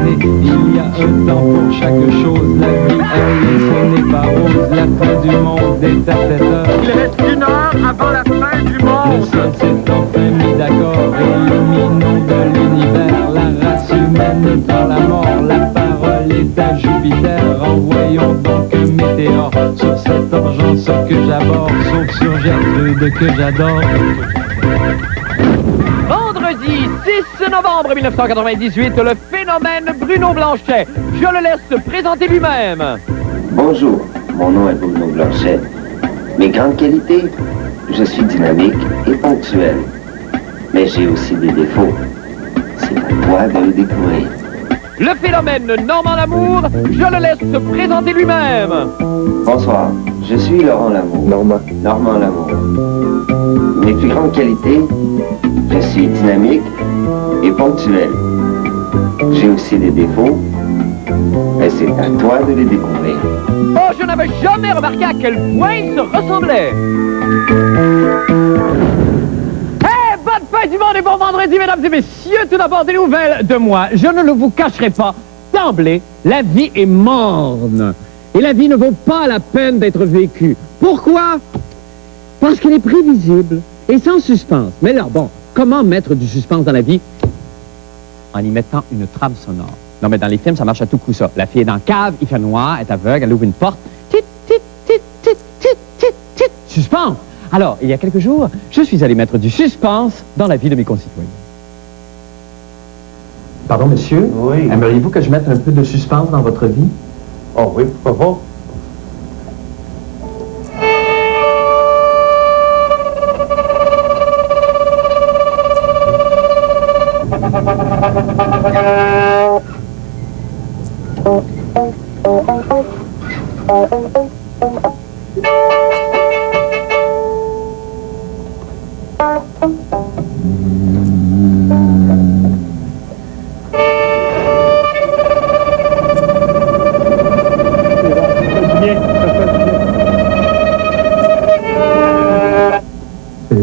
l'année. Il y a un temps pour chaque chose. La vie, ce n'est pas rose. La fin du monde est à 7 heures. Il reste 1 heure avant la fin du Le monde. ciel s'est enfin mis d'accord. Illuminons de l'univers la race humaine par la mort. La parole est à Jupiter. Envoyons donc un météore sur cette urgence que j'aborde, sauf sur Gertrude que j'adore. Vendredi 6 novembre 1998, le phénomène Bruno Blanchet. Je le laisse se présenter lui-même. Bonjour, mon nom est Bruno Blanchet. Mes grandes qualités, je suis dynamique et ponctuel. Mais j'ai aussi des défauts. C'est à toi de le découvrir. Le phénomène Normand Lamour, je le laisse se présenter lui-même. Bonsoir, je suis Laurent Lamour. Normand Lamour. Mes plus grandes qualités, je suis dynamique et ponctuel. J'ai aussi des défauts, mais c'est à toi de les découvrir. Oh, je n'avais jamais remarqué à quel point ils se ressemblaient. Bonne fin du monde et bon vendredi, mesdames et messieurs. Tout d'abord, des nouvelles de moi. Je ne le vous cacherai pas. D'emblée, la vie est morne. Et la vie ne vaut pas la peine d'être vécue. Pourquoi? Parce qu'elle est prévisible et sans suspense. Mais là, bon, comment mettre du suspense dans la vie? En y mettant une trame sonore. Non, mais dans les films, ça marche à tout coup, ça. La fille est dans la cave, il fait noir, elle est aveugle, elle ouvre une porte. Tit, tit, tit, tit, tit, tit, tit. Suspense! Alors, il y a quelques jours, je suis allé mettre du suspense dans la vie de mes concitoyens. Pardon, monsieur? Oui. Aimeriez-vous que je mette un peu de suspense dans votre vie? Oh oui, pourquoi pas?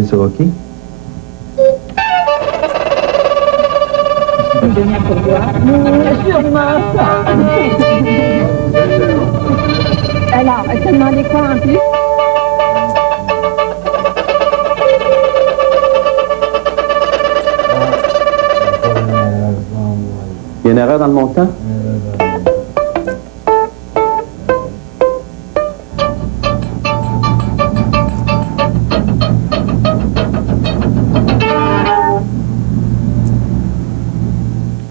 C'est OK? Sûrement ça. Alors, elle t'a demandé quoi en plus? Il y a une erreur dans le montant?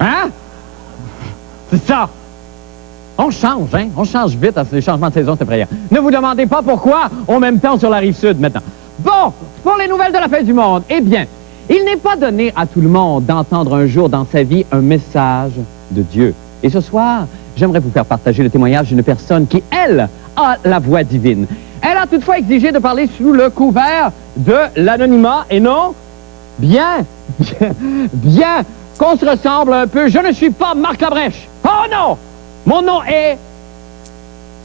Hein? C'est ça! On change, hein? On change vite. Les changements de saison, c'est effrayant. Ne vous demandez pas pourquoi on met temps sur la rive sud maintenant. Bon, pour les nouvelles de la fin du monde, eh bien, il n'est pas donné à tout le monde d'entendre un jour dans sa vie un message de Dieu. Et ce soir, j'aimerais vous faire partager le témoignage d'une personne qui, elle, a la voix divine. Elle a toutefois exigé de parler sous le couvert de l'anonymat et non, bien qu'on se ressemble un peu. Je ne suis pas Marc Labrèche. Oh non! Mon nom est...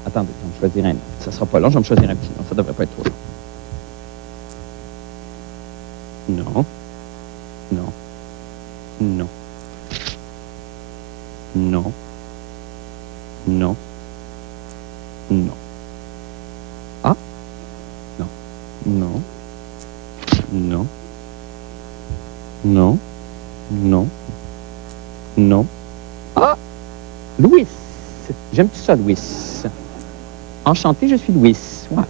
Attendez, je vais me choisir un nom. Ça sera pas long, je vais me choisir un petit nom. Ça devrait pas être trop long. Non. Non. Non. Non. Non. Non. Ah? Non. Non. Non. Non. Non. Non. Ah! Louis. J'aime tout ça, Louis. Enchanté, je suis Louis. Ouais.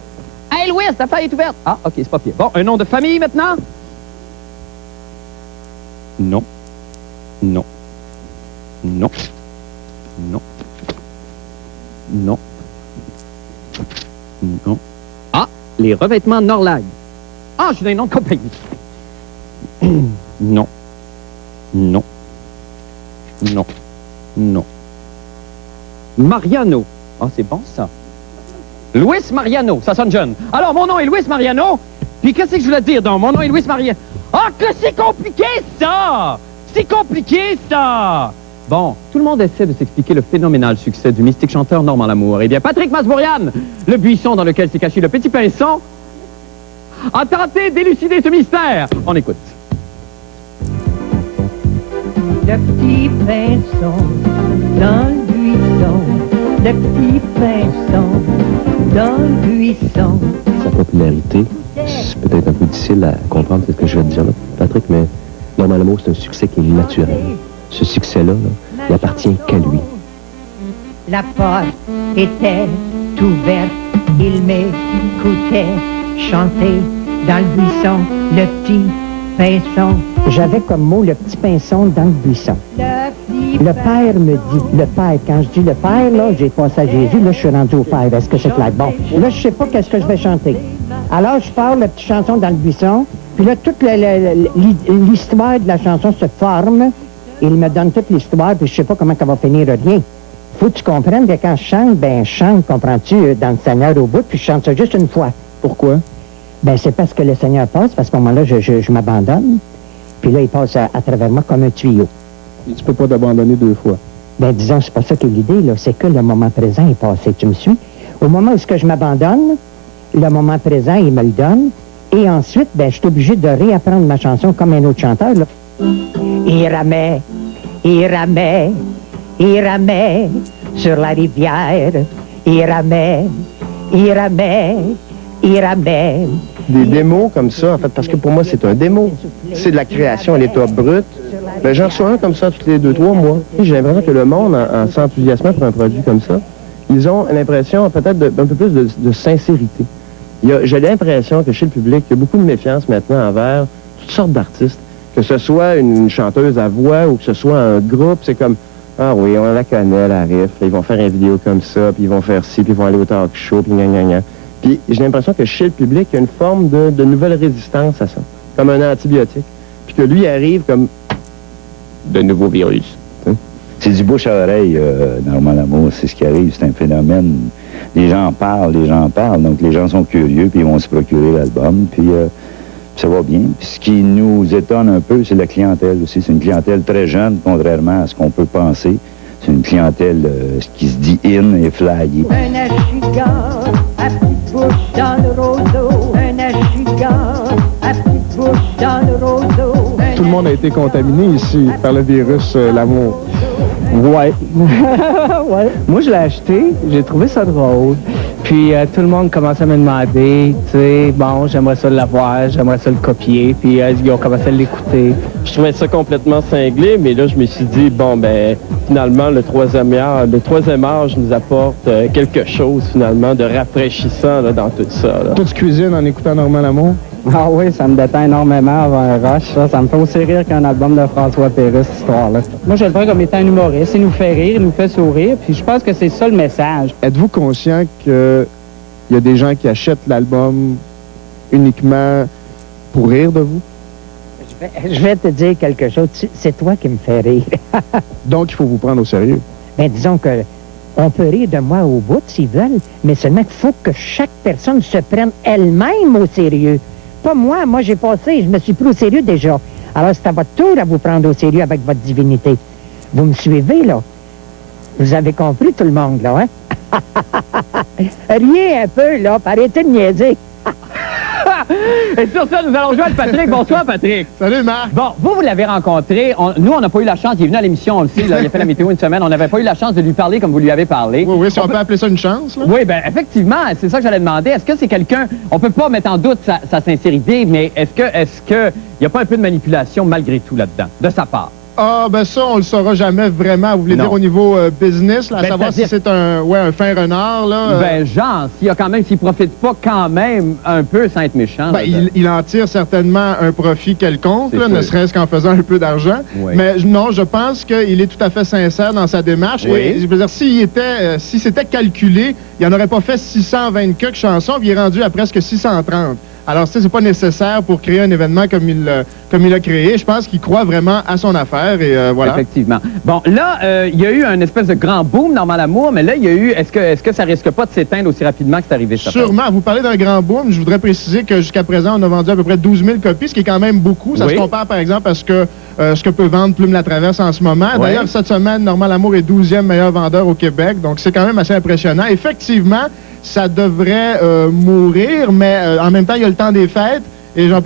Hey, Louis, ta feuille est ouverte. Ah, OK, c'est pas pire. Bon, un nom de famille maintenant? Non. Non. Non. Non. Non. Non. Ah, les revêtements Norlag. Ah, je suis dans un nom de compagnie. Non. Non. Non. Non. Mariano. Ah, c'est bon, ça. Louis Mariano, ça sonne jeune. Alors, mon nom est Louis Mariano. Puis, qu'est-ce que je voulais dire, donc? Mon nom est Louis Mariano. Ah, que c'est compliqué, ça! C'est compliqué, ça! Bon, tout le monde essaie de s'expliquer le phénoménal succès du mystique chanteur Normand Lamour. Eh bien, Patrick Masbourian, le buisson dans lequel s'est caché le petit pinson, a tenté d'élucider ce mystère. On écoute. Le petit pinson dans le buisson, le petit pinson dans le buisson. Sa popularité, c'est peut-être un peu difficile à comprendre ce que je vais te dire là, Patrick, mais Normand Lamour, c'est un succès qui est naturel. Ce succès-là, là, il appartient qu'à lui. La porte était ouverte, il m'écoutait chanter dans le buisson, le petit pinson. J'avais comme mot le petit pinson dans le buisson. Le Père me dit, le Père, quand je dis le Père, là, j'ai passé à Jésus, là, je suis rendu au Père. Est-ce que c'est clair? Bon, là, je sais pas qu'est-ce que je vais chanter. Alors, je parle la petite chanson dans le buisson, puis là, toute l'histoire de la chanson se forme. Il me donne toute l'histoire, puis je sais pas comment ça va finir, rien. Faut que tu comprennes que quand je chante, ben, je chante, comprends-tu, dans le Seigneur au bout, puis je chante ça juste une fois. Pourquoi? Ben, c'est parce que le Seigneur passe, parce qu'à ce moment-là, je m'abandonne, puis là, il passe à travers moi comme un tuyau. Et tu peux pas t'abandonner 2 fois. Ben, disons, c'est pas ça qui est l'idée, là. C'est que le moment présent est passé. Tu me suis? Au moment où ce que je m'abandonne, le moment présent, il me le donne. Et ensuite, ben, je suis obligé de réapprendre ma chanson comme un autre chanteur, là. Il ramait, il ramait, il ramait sur la rivière. Il ramait, il ramait, il ramait. Des démos comme ça, en fait, parce que pour moi, c'est un démo. C'est de la création à l'état brut. Ben, j'en reçois un comme ça tous les 2-3 mois. Et j'ai l'impression que le monde, en s'enthousiasmant pour un produit comme ça, ils ont l'impression peut-être d'un peu plus de sincérité. J'ai l'impression que chez le public, il y a beaucoup de méfiance maintenant envers toutes sortes d'artistes. Que ce soit une chanteuse à voix ou que ce soit un groupe, c'est comme « Ah oui, on la connaît, la riff, ils vont faire une vidéo comme ça, puis ils vont faire ci, puis ils vont aller au talk show, puis gna gna gna. » Puis j'ai l'impression que chez le public, il y a une forme de nouvelle résistance à ça, comme un antibiotique. Puis que lui arrive comme de nouveaux virus. C'est du bouche à oreille, Normand Lamour, c'est ce qui arrive, c'est un phénomène. Les gens parlent, donc les gens sont curieux, puis ils vont se procurer l'album, puis ça va bien. Puis ce qui nous étonne un peu, c'est la clientèle aussi. C'est une clientèle très jeune, contrairement à ce qu'on peut penser. C'est une clientèle qui se dit in et flyée. Un achigan à petite bouche dans le roseau, un achigan à petite bouche dans le roseau. Tout le monde a été contaminé ici par le virus Lamour. Ouais. Ouais. Moi, je l'ai acheté, j'ai trouvé ça drôle. Puis tout le monde commençait à me demander, tu sais, bon, j'aimerais ça l'avoir, j'aimerais ça le copier. Puis ils ont commencé à l'écouter. Je trouvais ça complètement cinglé, mais là, je me suis dit, bon, ben, finalement, le troisième âge nous apporte quelque chose, finalement, de rafraîchissant là, dans tout ça. Là. Toi, tu cuisines en écoutant Normand Lamour? Ah oui, ça me détend énormément avant un rush. Ça me fait aussi rire qu'un album de François Pérusse, cette histoire-là. Moi, je le prends comme étant un humoriste. Il nous fait rire, il nous fait sourire. Puis je pense que c'est ça le message. Êtes-vous conscient qu'il y a des gens qui achètent l'album uniquement pour rire de vous? Je vais te dire quelque chose. C'est toi qui me fais rire. Donc, il faut vous prendre au sérieux. Ben, disons que on peut rire de moi au bout s'ils veulent, mais seulement qu'il faut que chaque personne se prenne elle-même au sérieux. Pas moi, j'ai passé, je me suis pris au sérieux déjà. Alors c'est à votre tour à vous prendre au sérieux avec votre divinité. Vous me suivez, là? Vous avez compris, tout le monde, là, hein? Riez un peu, là, puis arrêtez de niaiser. Et sur ça, nous allons jouer avec Patrick. Bonsoir, Patrick. Salut, Marc. Bon, vous l'avez rencontré. Nous, on n'a pas eu la chance. Il est venu à l'émission, on le sait. Là, il a fait la météo une semaine. On n'avait pas eu la chance de lui parler comme vous lui avez parlé. Oui, si on peut appeler ça une chance. Là. Oui, bien, effectivement, c'est ça que j'allais demander. Est-ce que c'est quelqu'un... On peut pas mettre en doute sa sincérité, mais est-ce que il n'y a pas un peu de manipulation malgré tout là-dedans, de sa part? Ah, ben ça, on le saura jamais vraiment. Vous voulez dire au niveau business, là, à savoir si c'est un fin renard, là? Ben, genre, s'il profite pas quand même un peu sans être méchant. Ben, il en tire certainement un profit quelconque, là, ne serait-ce qu'en faisant un peu d'argent. Oui. Mais non, je pense qu'il est tout à fait sincère dans sa démarche. Oui. Et je veux dire, si c'était calculé, il n'en aurait pas fait 620 quelques chansons, puis il est rendu à presque 630. Alors, c'est pas nécessaire pour créer un événement comme il l'a créé. Je pense qu'il croit vraiment à son affaire et voilà. Effectivement. Bon, là, il y a eu un espèce de grand boom, Normand Lamour, mais là, il y a eu... Est-ce que ça risque pas de s'éteindre aussi rapidement que c'est arrivé? Sûrement. Vous parlez d'un grand boom. Je voudrais préciser que jusqu'à présent, on a vendu à peu près 12 000 copies, ce qui est quand même beaucoup. Ça se compare, par exemple, à ce que peut vendre Plume la Traverse en ce moment. Oui. D'ailleurs, cette semaine, Normand Lamour est 12e meilleur vendeur au Québec. Donc, c'est quand même assez impressionnant. Effectivement, ça devrait mourir, mais en même temps, il y a le temps des fêtes. Et j'en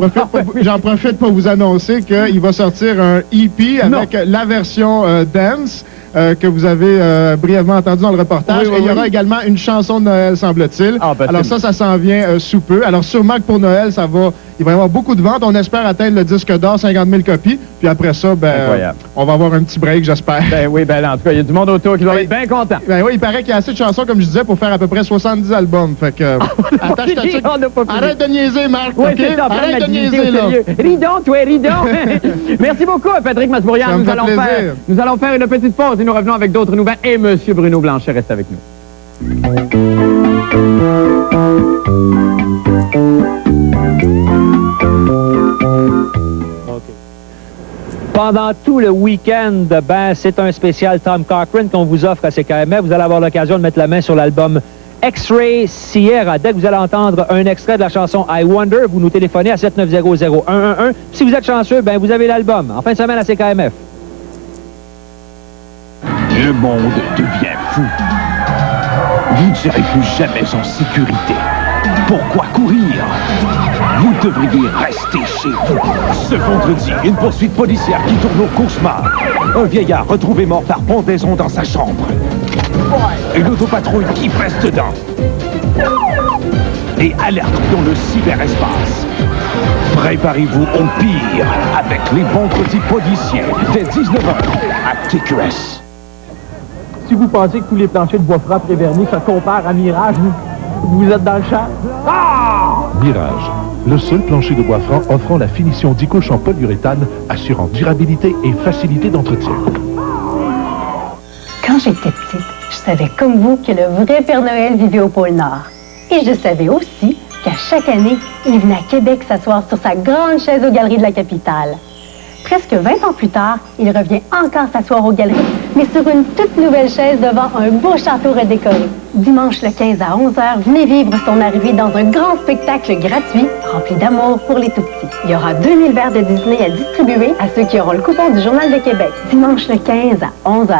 profite pour vous annoncer qu'il va sortir un EP avec la version dance que vous avez brièvement entendu dans le reportage. Et il y aura également une chanson de Noël, semble-t-il. Alors ça s'en vient sous peu. Alors sûrement que pour Noël, il va y avoir beaucoup de ventes. On espère atteindre le disque d'or, 50 000 copies. Puis après ça, on va avoir un petit break, j'espère. Ben oui, ben là, en tout cas, il y a du monde autour qui va être bien content. Ben oui, il paraît qu'il y a assez de chansons, comme je disais, pour faire à peu près 70 albums. Fait que... attache ta tuque. Arrête de niaiser, Marc, oui, OK? Ça, arrête de niaiser, là. Ridon, toi, ridon. Merci beaucoup, Patrick Masbourian. Nous allons faire une petite pause et nous revenons avec d'autres nouvelles. Et M. Bruno Blanchet reste avec nous. Pendant tout le week-end, c'est un spécial Tom Cochrane qu'on vous offre à CKMF. Vous allez avoir l'occasion de mettre la main sur l'album X-Ray Sierra. Dès que vous allez entendre un extrait de la chanson I Wonder, vous nous téléphonez à 790-0111. Si vous êtes chanceux, vous avez l'album. En fin de semaine à CKMF. Le monde devient fou. Vous ne serez plus jamais en sécurité. Pourquoi courir? Vous devriez rester chez vous. Ce vendredi, une poursuite policière qui tourne au cauchemar. Un vieillard retrouvé mort par pendaison dans sa chambre. Une autopatrouille qui pèse dedans. Et alerte dans le cyberespace. Préparez-vous au pire avec les vendredis policiers dès 19h à TQS. Si vous pensez que tous les planchers de bois franc prévernis se comparent à Mirage, vous êtes dans le champ. Mirage, le seul plancher de bois franc offrant la finition d'Icoche en polyuréthane, assurant durabilité et facilité d'entretien. Quand j'étais petite, je savais comme vous que le vrai Père Noël vivait au pôle Nord. Et je savais aussi qu'à chaque année, il venait à Québec s'asseoir sur sa grande chaise aux Galeries de la capitale. Presque 20 ans plus tard, il revient encore s'asseoir aux Galeries, mais sur une toute nouvelle chaise devant un beau château redécoré. Dimanche le 15 à 11h, venez vivre son arrivée dans un grand spectacle gratuit, rempli d'amour pour les tout-petits. Il y aura 2000 verres de Disney à distribuer à ceux qui auront le coupon du Journal de Québec. Dimanche le 15 à 11h.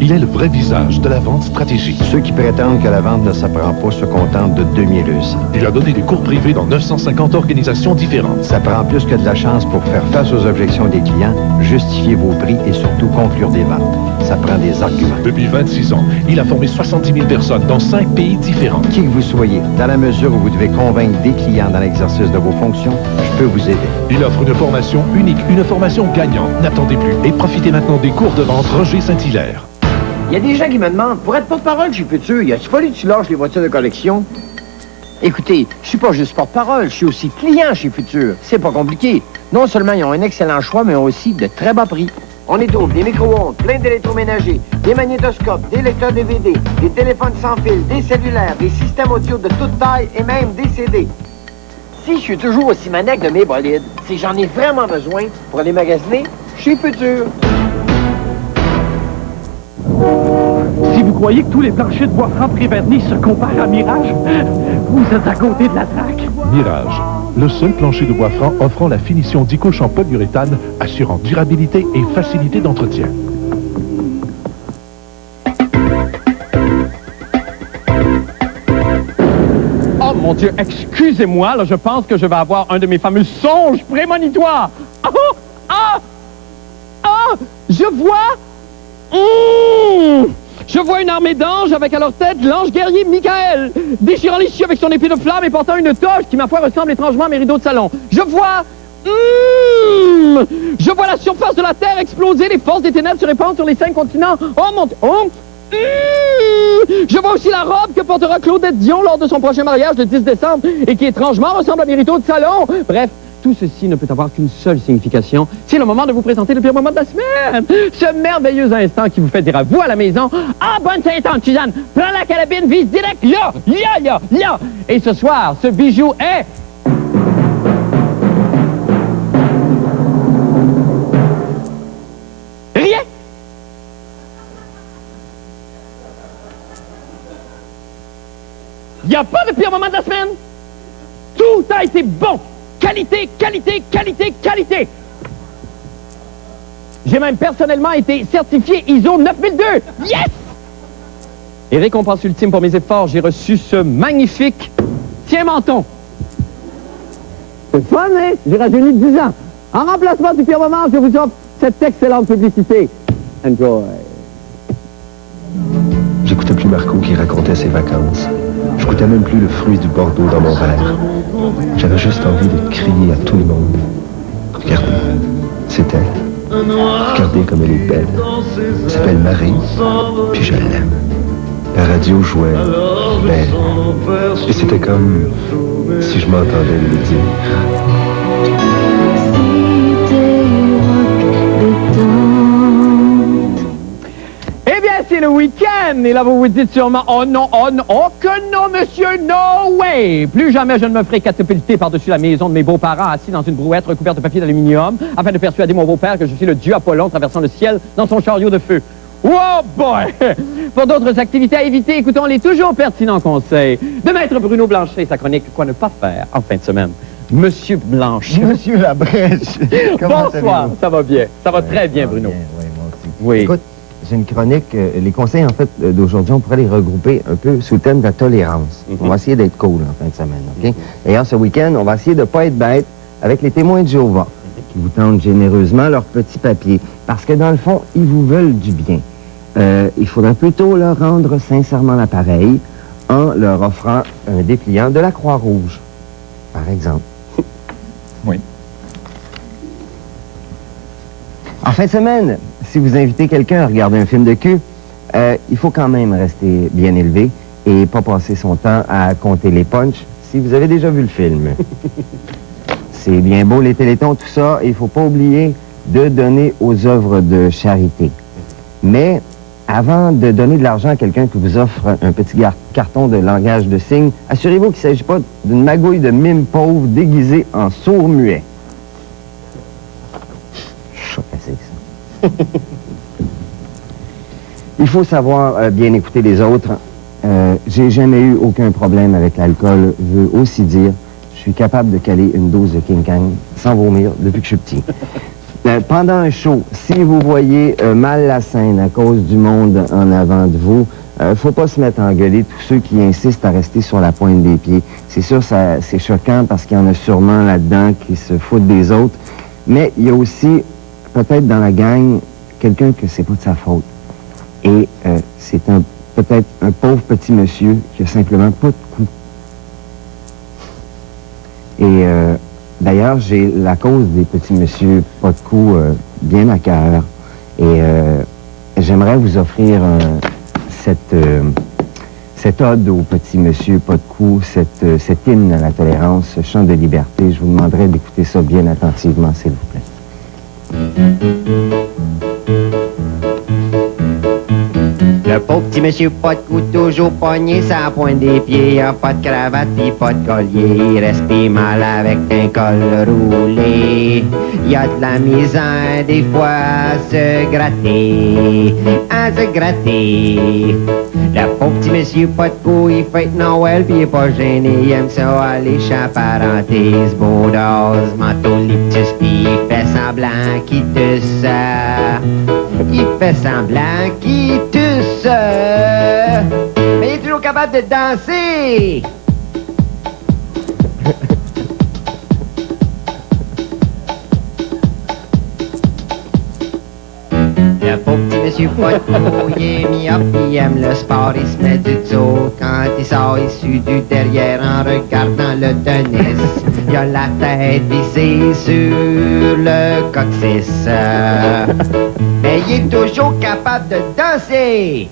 Il est le vrai visage de la vente stratégique. Ceux qui prétendent que la vente ne s'apprend pas se contentent de demi-russes. Il a donné des cours privés dans 950 organisations différentes. Ça prend plus que de la chance pour faire face aux objections des clients, justifier vos prix et surtout conclure des ventes. Ça prend des arguments. Depuis 26 ans, il a formé 70 000 personnes dans 5 pays différents. Qui que vous soyez, dans la mesure où vous devez convaincre des clients dans l'exercice de vos fonctions, je peux vous aider. Il offre une formation unique, une formation gagnante. N'attendez plus et profitez maintenant des cours de vente Roger Saint-Hilaire. Il y a des gens qui me demandent, pour être porte-parole chez Futur, il a-t-il fallu que tu lâches les voitures de collection? Écoutez, je suis pas juste porte-parole, je suis aussi client chez Futur. C'est pas compliqué. Non seulement ils ont un excellent choix, mais ont aussi de très bas prix. On y trouve des micro-ondes, plein d'électroménagers, des magnétoscopes, des lecteurs DVD, des téléphones sans fil, des cellulaires, des systèmes audio de toute taille et même des CD. Si je suis toujours aussi maniaque de mes bolides, c'est que j'en ai vraiment besoin pour aller magasiner chez Futur. Si vous croyez que tous les planchers de bois franc prévernis se comparent à Mirage, vous êtes à côté de la traque. Mirage, le seul plancher de bois franc offrant la finition d'Icoche en polyuréthane, assurant durabilité et facilité d'entretien. Oh mon Dieu, excusez-moi, là, je pense que je vais avoir un de mes fameux songes prémonitoires. Je vois... Je vois une armée d'anges avec à leur tête l'ange guerrier Michael, déchirant les cieux avec son épée de flamme et portant une toche qui, ma foi, ressemble étrangement à mes rideaux de salon. Je vois la surface de la Terre exploser, les forces des ténèbres se répandent sur les 5 continents. Oh mon Dieu! Je vois aussi la robe que portera Claudette Dion lors de son prochain mariage le 10 décembre et qui étrangement ressemble à mes rideaux de salon. Bref, tout ceci ne peut avoir qu'une seule signification. C'est le moment de vous présenter le pire moment de la semaine. Ce merveilleux instant qui vous fait dire à vous à la maison, « Ah, bonne Sainte-Anne, Suzanne, prends la carabine, vise direct là, là. Et ce soir, ce bijou est... Rien. Il n'y a pas de pire moment de la semaine. Tout a été bon. Qualité, qualité, qualité, qualité. J'ai même personnellement été certifié ISO 9002. Yes! Et récompense ultime pour mes efforts, j'ai reçu ce magnifique... Tiens, menton. C'est fun, hein? J'ai rajeuni 10 ans. En remplacement du pire moment, je vous offre cette excellente publicité. Enjoy. J'écoutais plus Marco qui racontait ses vacances. Je goûtais même plus le fruit du Bordeaux dans mon verre. J'avais juste envie de crier à tout le monde. Regardez, c'est elle. Regardez comme elle est belle. Elle s'appelle Marie, puis je l'aime. La radio jouait belle. Et c'était comme si je m'entendais le dire. Eh bien, c'est le week-end. Et là, vous vous dites sûrement, oh non, oh que non, monsieur, no way. Plus jamais je ne me ferai catapulter par-dessus la maison de mes beaux-parents assis dans une brouette recouverte de papier d'aluminium afin de persuader mon beau-père que je suis le dieu Apollon traversant le ciel dans son chariot de feu. Oh boy! Pour d'autres activités à éviter, écoutons les toujours pertinents conseils de Maître Bruno Blanchet et sa chronique « Quoi ne pas faire en fin de semaine ». Monsieur Blanchet. Monsieur Labrèche. Bonsoir, ça va bien. Ça va très bien, Bruno. Oui, moi aussi. Oui. Écoute, j'ai une chronique. Les conseils, en fait, d'aujourd'hui, on pourrait les regrouper un peu sous le thème de la tolérance. On va essayer d'être cool en fin de semaine, OK? D'ailleurs, ce week-end, on va essayer de ne pas être bête avec les témoins de Jéhovah, qui vous tendent généreusement leur petit papier. Parce que, dans le fond, ils vous veulent du bien. Il faudrait plutôt leur rendre sincèrement l'appareil en leur offrant un dépliant de la Croix-Rouge, par exemple. Oui. En fin de semaine, si vous invitez quelqu'un à regarder un film de cul, il faut quand même rester bien élevé et pas passer son temps à compter les punchs si vous avez déjà vu le film. C'est bien beau les télétons, tout ça, et il faut pas oublier de donner aux œuvres de charité. Mais avant de donner de l'argent à quelqu'un qui vous offre un petit carton de langage de signes, assurez-vous qu'il ne s'agit pas d'une magouille de mime pauvre déguisée en sourd-muet. Ça. Il faut savoir bien écouter les autres. J'ai jamais eu aucun problème avec l'alcool. Je veux aussi dire, je suis capable de caler une dose de King Kang sans vomir depuis que je suis petit. Pendant un show, si vous voyez mal la scène à cause du monde en avant de vous, faut pas se mettre à engueuler tous ceux qui insistent à rester sur la pointe des pieds. C'est sûr, c'est choquant parce qu'il y en a sûrement là-dedans qui se foutent des autres, mais il y a aussi, peut-être dans la gang, quelqu'un que c'est pas de sa faute. Et c'est peut-être un pauvre petit monsieur qui a simplement pas de cou. Et d'ailleurs, j'ai la cause des petits monsieur pas de cou bien à cœur. Et j'aimerais vous offrir cette ode au petit monsieur pas de cou, cet hymne à la tolérance, ce chant de liberté. Je vous demanderai d'écouter ça bien attentivement, s'il vous plaît. Le pauvre petit monsieur pas de cou, toujours pogné sa pointe des pieds. Y a pas de cravate pis pas de collier. Il reste mal avec un col roulé. Y a de la misère des fois à se gratter. À se gratter. Le pauvre petit monsieur pas de cou, il fête Noël pis il est pas gêné. Il aime ça aller chaparanter. Ce beau dehors, ce manteau lictus pis il fait semblant qu'il tousse. Il fait semblant qu'il tousse. Mais il est toujours capable de danser. Le pauvre petit monsieur pas de cou, il est mis-up, il aime le sport, il se met du dos. Quand il sort issu du derrière en regardant le tennis, il a la tête vissée sur le coccyx. Mais il est toujours capable de danser.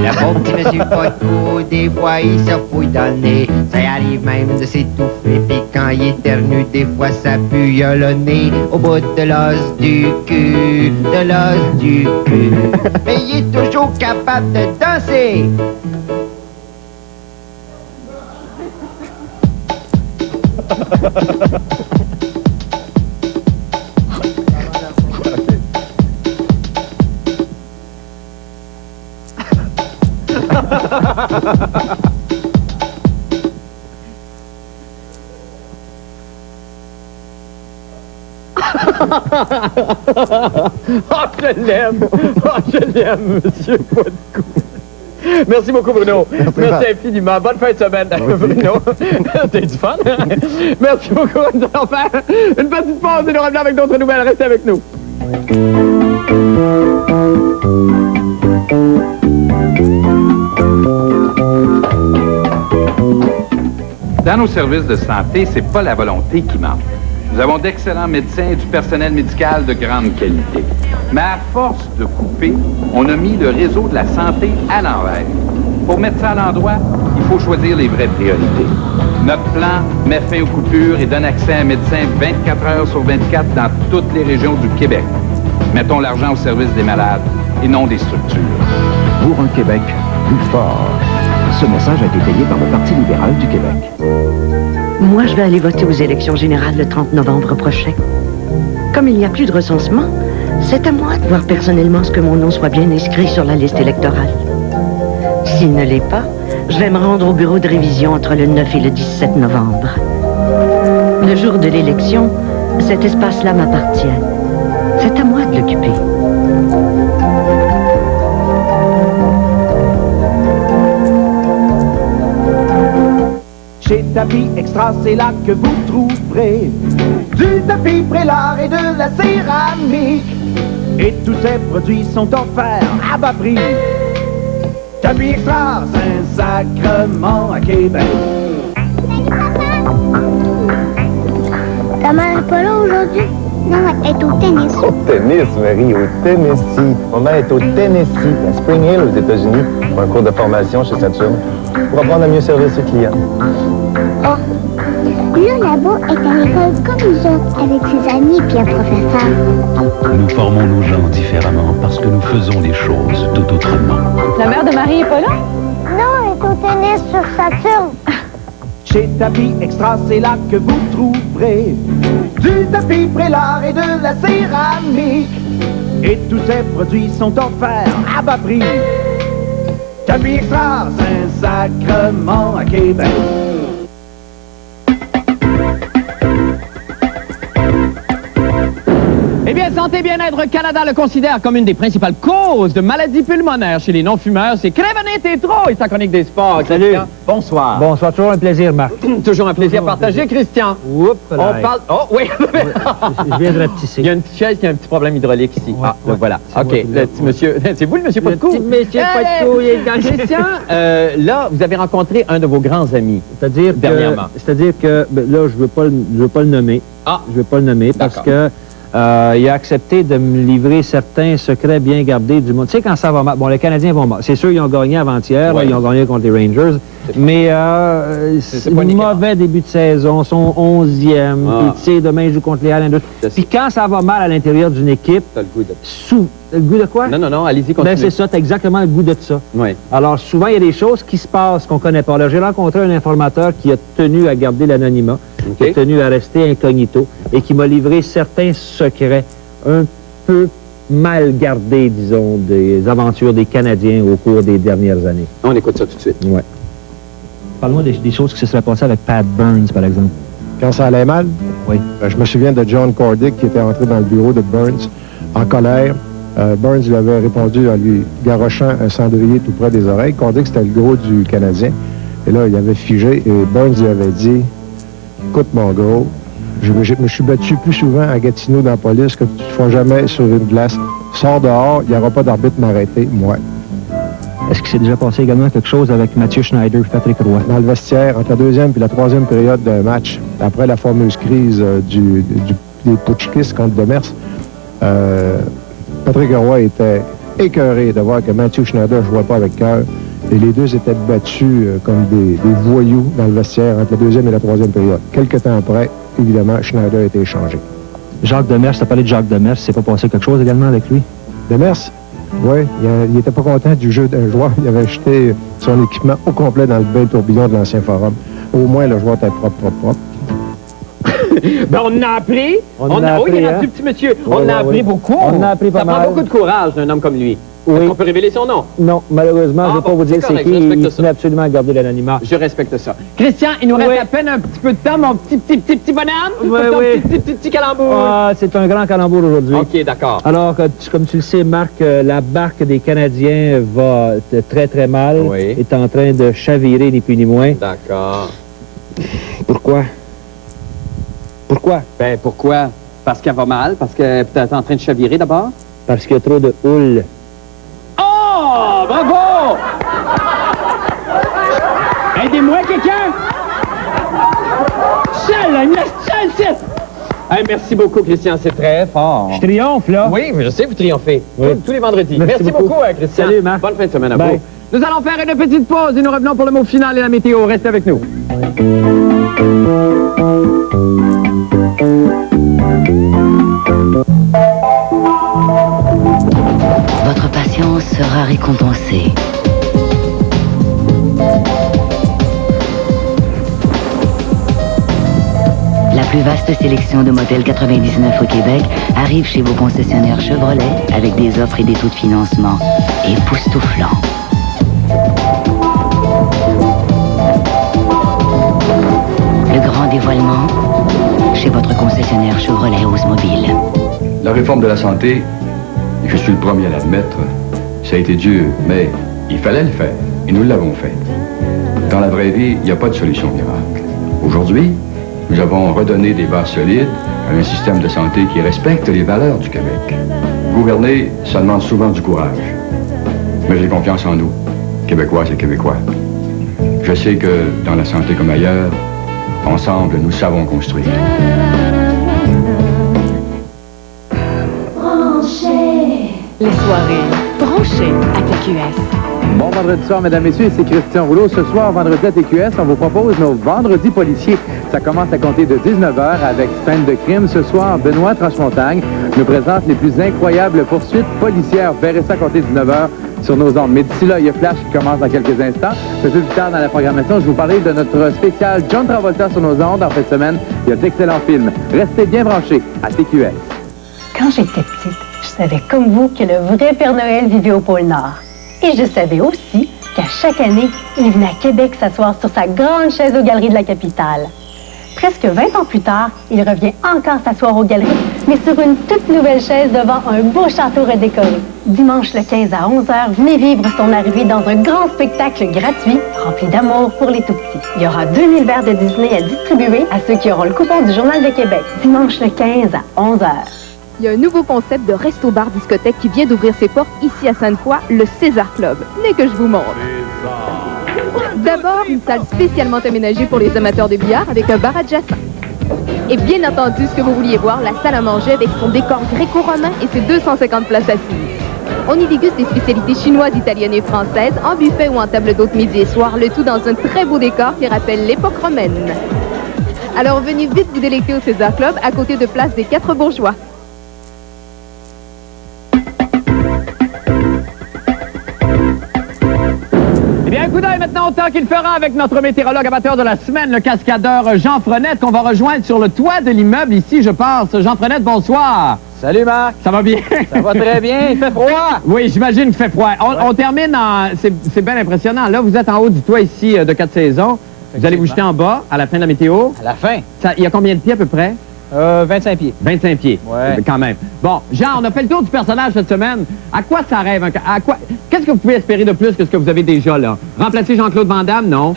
Le pauvre petit monsieur pas de cou, des fois il se fouille dans le nez. Ça y arrive même de s'étouffer, pis quand il éternue, des fois ça pue le nez. Au bout de l'os du cul, de l'os du cul. Mais il est toujours capable de danser. Oh, je l'aime! Oh, je l'aime, monsieur pas de cou. Merci beaucoup, Bruno. Merci Marc. infiniment. Bonne fin de semaine, Bruno. T'as du fun. Merci beaucoup. Nous allons faire une petite pause et nous revenons avec d'autres nouvelles. Restez avec nous. Dans nos services de santé, c'est pas la volonté qui manque. Nous avons d'excellents médecins et du personnel médical de grande qualité. Mais à force de couper, on a mis le réseau de la santé à l'envers. Pour mettre ça à l'endroit, il faut choisir les vraies priorités. Notre plan met fin aux coupures et donne accès à un médecin 24 heures sur 24 dans toutes les régions du Québec. Mettons l'argent au service des malades et non des structures. Pour un Québec plus fort. Ce message a été payé par le Parti libéral du Québec. Moi, je vais aller voter aux élections générales le 30 novembre prochain. Comme il n'y a plus de recensement, c'est à moi de voir personnellement ce que mon nom soit bien inscrit sur la liste électorale. S'il ne l'est pas, je vais me rendre au bureau de révision entre le 9 et le 17 novembre. Le jour de l'élection, cet espace-là m'appartient. C'est à moi de l'occuper. Chez Tapis Extra, c'est là que vous trouverez du tapis Prélard et de la céramique. Et tous ces produits sont offerts à bas prix. Tapis Extra, Saint-Sacrement à Québec. Ta mère n'est pas là aujourd'hui? Non, elle est au tennis. Au tennis, Marie, au Tennessee. Maman est au Tennessee, à Spring Hill, aux États-Unis, pour un cours de formation chez Saturne, pour apprendre à mieux servir ses clients. Oh, là, là-bas, est à l'école comme nous autres, avec ses amis et un professeur. Nous formons nos gens différemment parce que nous faisons les choses tout autrement. La mère de Marie est pas là? Non, elle est au tennis sur Saturne. Chez Tapis Extra, c'est là que vous trouverez du tapis Prélard et de la céramique. Et tous ces produits sont offerts à bas prix. Tapis Extra, Saint-Sacrement à Québec. Eh bien, Santé Bien-être Canada le considère comme une des principales causes de maladies pulmonaires chez les non-fumeurs. C'est Crévenet Tétro et sa chronique des sports. Salut. Christian, bonsoir. Bonsoir, toujours un plaisir, Marc. Toujours un plaisir partagé, Christian. Oups, On parle... Oh, oui. Je viens de rapetisser. Il y a une petite chaise qui a un petit problème hydraulique ici. Le voilà. OK. Le petit monsieur... C'est vous, le monsieur Potecou? Le petit monsieur Potecou, il est dans le... Christian, là, vous avez rencontré un de vos grands amis. C'est-à-dire que ben, là, je veux pas le nommer. Ah. Je veux pas le nommer parce que il a accepté de me livrer certains secrets bien gardés du monde. Tu sais, quand ça va mal, bon, les Canadiens vont mal. C'est sûr, ils ont gagné avant-hier, ouais. Ils ont gagné contre les Rangers, mais c'est un mauvais début de saison, son 11e, puis tu sais, demain, ils jouent contre les Islanders. Puis quand ça va mal à l'intérieur d'une équipe, t'as le goût de... Le goût de quoi? Non, allez-y, continuez. Ben, c'est ça, t'as exactement le goût de ça. Oui. Alors, souvent, il y a des choses qui se passent qu'on connaît pas. Là, j'ai rencontré un informateur qui a tenu à garder l'anonymat, qui a tenu à rester incognito et qui m'a livré certains secrets un peu mal gardés, disons, des aventures des Canadiens au cours des dernières années. On écoute ça tout de suite. Ouais. Parle-moi des choses qui se seraient passées avec Pat Burns, par exemple. Quand ça allait mal? Oui. Je me souviens de John Cordick qui était entré dans le bureau de Burns en colère. Burns lui avait répondu en lui garochant un cendrier tout près des oreilles. Cordick, c'était le gros du Canadien. Et là, il avait figé et Burns lui avait dit « Écoute, mon gros, je me suis battu plus souvent à Gatineau dans la police que tu ne feras jamais sur une glace. Sors dehors, il n'y aura pas d'arbitre m'arrêter, moi. » Est-ce qu'il s'est déjà passé également quelque chose avec Mathieu Schneider et Patrick Roy? Dans le vestiaire, entre la deuxième et la troisième période d'un match, après la fameuse crise des putschkistes contre Demers, Patrick Roy était écœuré de voir que Mathieu Schneider ne jouait pas avec cœur. Et les deux étaient battus comme des voyous dans le vestiaire entre la deuxième et la troisième période. Quelques temps après, évidemment, Schneider a été échangé. Jacques Demers, tu as parlé de Jacques Demers, il s'est pas passé quelque chose également avec lui? Demers? Oui, il n'était pas content du jeu d'un joueur. Il avait jeté son équipement au complet dans le bain tourbillon de l'ancien forum. Au moins, le joueur était propre. Ben, on a appris. Oui, il est rendu petit monsieur. On a appris beaucoup. On a appris pas mal. Ça prend beaucoup de courage d'un homme comme lui. Oui. Est-ce qu'on peut révéler son nom? Non, malheureusement, je ne vais pas vous dire c'est correct, qui. je respecte Il ça. tenait absolument à garder l'anonymat. Je respecte ça. Christian, il nous reste à peine un petit peu de temps, mon petit bonhomme. Oui, Ton oui. petit calembour. Ah, c'est un grand calembour aujourd'hui. OK, d'accord. Alors, comme tu le sais, Marc, la barque des Canadiens va très, très mal. Oui. Est en train de chavirer, ni plus ni moins. D'accord. Pourquoi? Pourquoi? Ben, pourquoi? Parce qu'elle va mal? Parce qu'elle est peut-être en train de chavirer d'abord? Parce qu'il y a trop de houle. Oh! Bravo! Aidez-moi, quelqu'un! Seul, hey, merci beaucoup, Christian, c'est très fort. Je triomphe, là. Oui, je sais, vous triomphez. Oui. Tous les vendredis. Merci beaucoup, Christian. Salut, Marc. Bonne fin de semaine à Bye. vous. Nous allons faire une petite pause et nous revenons pour le mot final et la météo. Restez avec nous. Votre patience sera récompensée. La plus vaste sélection de modèles 99 au Québec arrive chez vos concessionnaires Chevrolet avec des offres et des taux de financement époustouflants. Le grand dévoilement chez votre concessionnaire Chevrolet Oldsmobile. La réforme de la santé, je suis le premier à l'admettre, ça a été dur, mais il fallait le faire, et nous l'avons fait. Dans la vraie vie, il n'y a pas de solution miracle. Aujourd'hui, nous avons redonné des bases solides à un système de santé qui respecte les valeurs du Québec. Gouverner, ça demande souvent du courage. Mais j'ai confiance en nous, Québécoises et Québécois. Je sais que, dans la santé comme ailleurs, ensemble, nous savons construire. Les soirées branchées à TQS. Bon vendredi soir, mesdames, messieurs, c'est Christian Rouleau. Ce soir, vendredi à TQS, on vous propose nos vendredis policiers. Ça commence à compter de 19h avec Scène de crime. Ce soir, Benoît Tranchemontagne nous présente les plus incroyables poursuites policières. Verrez ça à compter de 19h sur nos ondes. Mais d'ici là, il y a Flash qui commence dans quelques instants. Un peu plus tard dans la programmation, je vous parlerai de notre spécial John Travolta sur nos ondes. En fin de semaine, il y a d'excellents films. Restez bien branchés à TQS. Quand j'étais petite, je savais comme vous que le vrai Père Noël vivait au pôle Nord. Et je savais aussi qu'à chaque année, il venait à Québec s'asseoir sur sa grande chaise aux Galeries de la capitale. Presque 20 ans plus tard, il revient encore s'asseoir aux Galeries, mais sur une toute nouvelle chaise devant un beau château redécoré. Dimanche le 15 à 11h, venez vivre son arrivée dans un grand spectacle gratuit, rempli d'amour pour les tout-petits. Il y aura 2000 verres de Disney à distribuer à ceux qui auront le coupon du Journal de Québec. Dimanche le 15 à 11h. Il y a un nouveau concept de resto-bar discothèque qui vient d'ouvrir ses portes ici à Sainte-Foy, le César Club. Venez que je vous montre. D'abord, une salle spécialement aménagée pour les amateurs de billard avec un bar adjacent. Et bien entendu, ce que vous vouliez voir, la salle à manger avec son décor gréco-romain et ses 250 places assises. On y déguste des spécialités chinoises, italiennes et françaises, en buffet ou en table d'hôte midi et soir, le tout dans un très beau décor qui rappelle l'époque romaine. Alors venez vite vous délecter au César Club, à côté de Place des Quatre Bourgeois. Eh bien, un coup d'œil maintenant au temps qu'il fera avec notre météorologue amateur de la semaine, le cascadeur Jean Frenette, qu'on va rejoindre sur le toit de l'immeuble ici, je pense. Jean Frenette, bonsoir. Salut, Marc. Ça va bien? Ça va très bien. Il fait froid. Oui, j'imagine qu'il fait froid. On termine en... C'est bien impressionnant. Là, vous êtes en haut du toit ici de 4 saisons. Vous allez vous jeter en bas à la fin de la météo. À la fin? Il y a combien de pieds à peu près? 25 pieds. 25 pieds. Ouais. Quand même. Bon, Jean, on a fait le tour du personnage cette semaine. À quoi ça rêve? À quoi... Qu'est-ce que vous pouvez espérer de plus que ce que vous avez déjà là? Remplacer Jean-Claude Van Damme, non?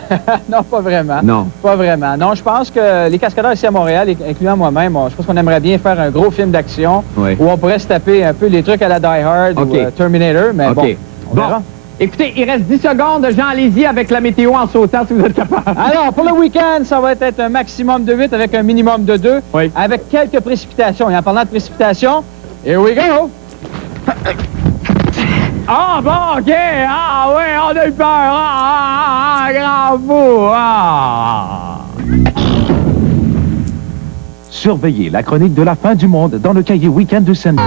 Non, pas vraiment. Non. Pas vraiment. Non, je pense que les cascadeurs ici à Montréal, incluant moi-même, je pense qu'on aimerait bien faire un gros film d'action Oui. où on pourrait se taper un peu les trucs à la Die Hard ou Terminator, mais bon, on verra. Écoutez, il reste 10 secondes. Jean, allez-y avec la météo en sautant si vous êtes capable. Alors, pour le week-end, ça va être un maximum de 8 avec un minimum de 2, avec quelques précipitations. Et en parlant de précipitations, here we go! Ah, bon, OK. Ah, oui, on a eu peur. Grand fou. Surveillez la chronique de la fin du monde dans le cahier Week-end de samedi.